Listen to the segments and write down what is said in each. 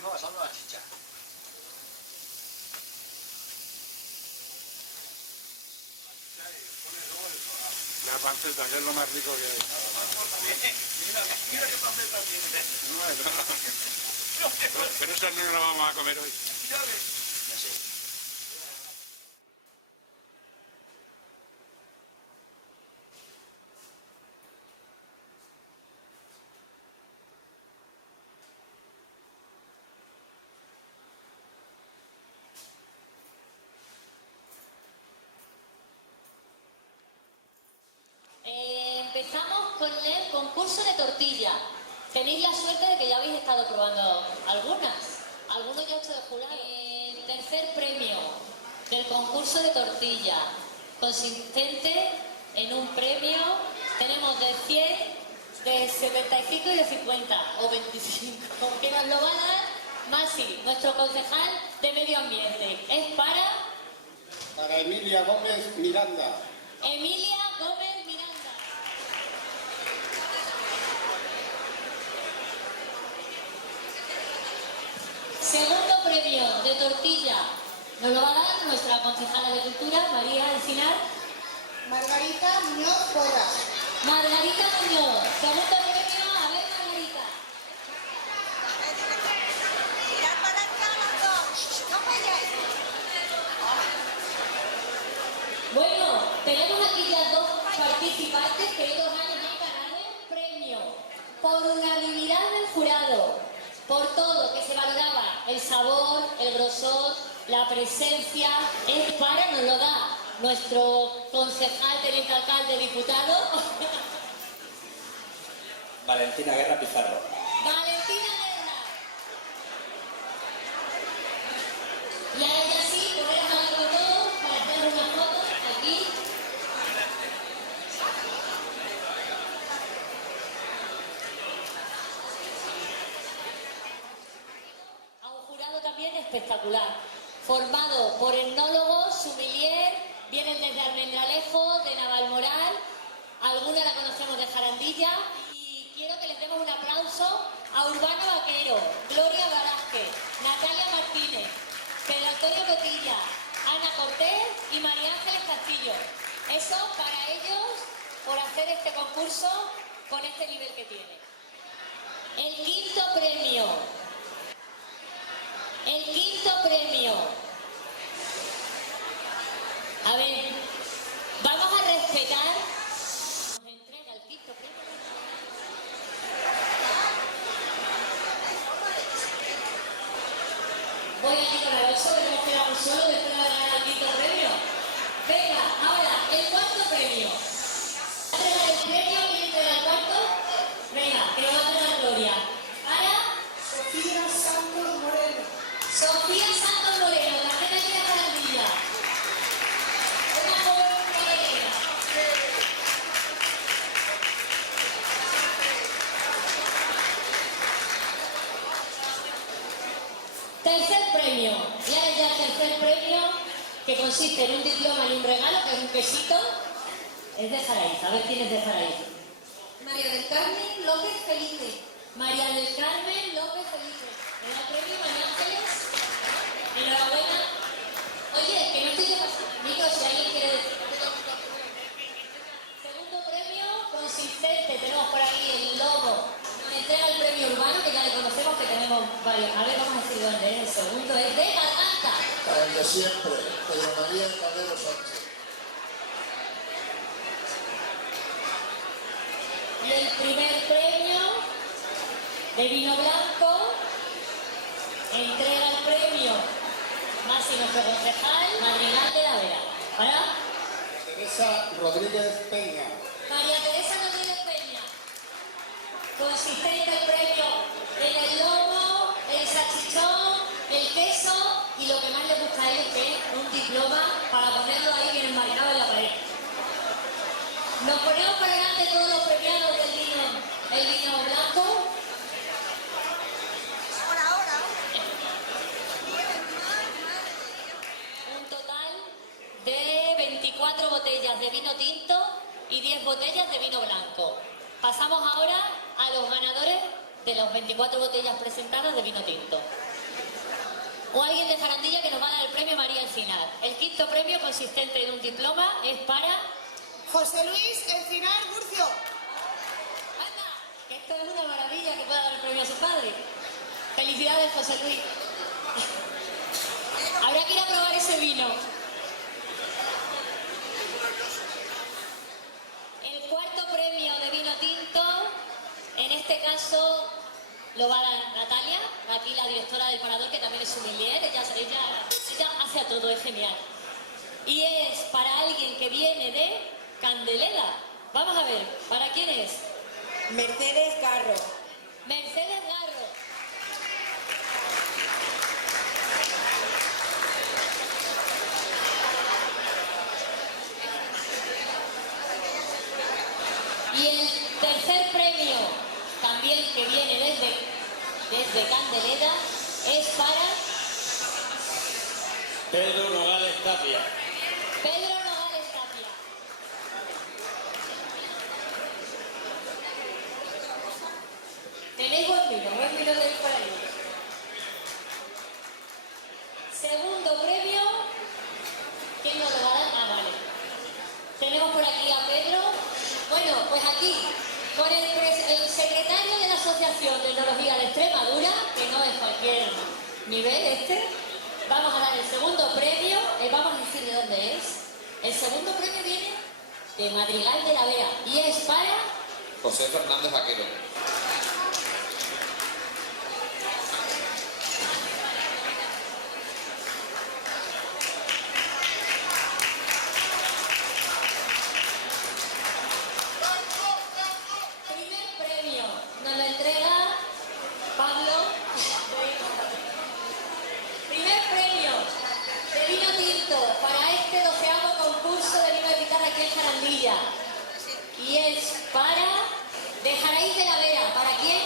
mismo asando la chicha. La panceta, que es lo más rico que hay. Mira qué panceta tiene. Pero esa no la vamos a comer hoy. Empezamos con el concurso de tortilla. Tenéis la suerte de que ya habéis estado probando algunas. Algunos ya he hecho de jurado. El tercer premio del concurso de tortilla, consistente en un premio, tenemos de 100, de 75 y de 50 o 25. Que nos lo va a dar Masi, nuestro concejal de Medio Ambiente. Es para Emilia Gómez Miranda. Emilia Gómez Miranda. Segundo premio de tortilla nos lo va a dar nuestra concejala de Cultura, María Encinar. Margarita Muñoz Porras. Margarita Muñoz. Segundo premio, a ver, Margarita. Mirad para acá los dos. No vayáis. Bueno, tenemos aquí ya dos participantes que estos años han ganado el premio por unanimidad del jurado. Por todo, que se valoraba el sabor, el grosor, la presencia. Es para, nos lo da nuestro concejal, teniente alcalde, diputado. Valentina Guerra Pizarro. Valentina Guerra. Y a ella sí, podemos hablar con todos para hacer una foto aquí. También espectacular, formado por etnólogos, sommelier, vienen desde Almendralejo, de Navalmoral, alguna la conocemos de Jarandilla, y quiero que les demos un aplauso a Urbano Vaquero, Gloria Velázquez, Natalia Martínez, Pedro Antonio Cotilla, Ana Cortés y María Ángeles Castillo. Eso para ellos por hacer este concurso con este nivel que tiene. El quinto premio. El quinto premio. A ver, vamos a respetar. Nos entrega el quinto premio. Voy a quitar el oso, que hemos quedado solo después de ganar el quinto premio. Venga, ahora, el cuarto premio. ¿Entrega el premio? ¿Quién entrega el cuarto? Venga, que lo va a entregar Gloria. Para Sofía Santos Moreno. Sofía Santos Moreno, la gente aquí de Jarandilla. Una joven morena. Tercer premio. Ya es el tercer premio, que consiste en un diploma y un regalo, que es un quesito. Es de Jaraíz. A ver quién es de Jaraíz. María del Carmen López Felipe. María del Carmen López Felipe. ¿Le da premio, María Ángeles? Enhorabuena. Oye, que no estoy de pasar. Amigo, si alguien quiere decir. Segundo premio consistente. Tenemos por ahí el logo. Nos entrega el premio urbano, que ya le conocemos, que tenemos varios. A ver, vamos a decir dónde es. El segundo es de Garganta. El de siempre, Pedro María Calero Sánchez. Y el primer premio de vino blanco entrega el premio Masi, nuestro concejal, Madrigal de la Vera. ¿Para? Teresa Rodríguez Peña. María Teresa Rodríguez Peña. Consistente el premio en el lomo, el salchichón, el queso y lo que más les gusta a ellos, que es un diploma para ponerlo ahí bien enmarcado en la pared. Nos ponemos por delante todos los premiados del vino, el vino blanco. Ahora. Un total de 24 botellas de vino tinto y 10 botellas de vino blanco. Pasamos ahora a los ganadores de las 24 botellas presentadas de vino tinto. o alguien de Jarandilla que nos va a dar el premio María Encinar. El quinto premio, consistente en un diploma, es para... José Luis Encinar Murcio. ¡Anda! Que esto es una maravilla que pueda dar el premio a su padre. Felicidades, José Luis. Habrá que ir a probar ese vino. El cuarto premio de vino tinto, en este caso lo va a dar Natalia, aquí la directora del Parador, que también es sommelier. Ella hace a todo, es genial. Y es para alguien que viene de Candelera. Vamos a ver, ¿para quién es? Mercedes Garro. Mercedes Garro. Y el tercer premio, también que viene desde Candelera, es para Pedro Nogales Tapia. Pedro Nogales Tapia. Tenéis buen vino de por ahí. Segundo premio, ¿quién nos lo va a dar? Ah, vale. Tenemos por aquí a Pedro. Bueno, pues aquí, con el secretario de la Asociación de Enología de Extremadura, que no es cualquier nivel este, vamos a dar el segundo premio. Vamos a decir de dónde es. El segundo premio viene de Madrigal de la Vera y es para... José Fernández Vaquero. Primer premio nos lo entrega Pablo. Primer premio de vino tinto para este 12º concurso de vino de guitarra aquí en Jarandilla. Y es para de Jaraíz de la Vera. ¿Para quién?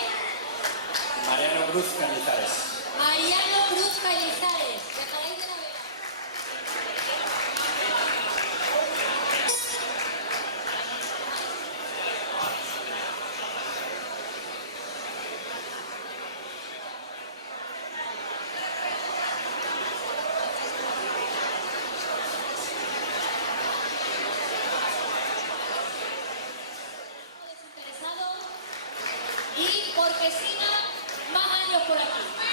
Mariano Cruz Canizares. Mariano Cruz Cañizares, de Jaraíz de la Vera. Desinteresado y Porquesina, más años por aquí.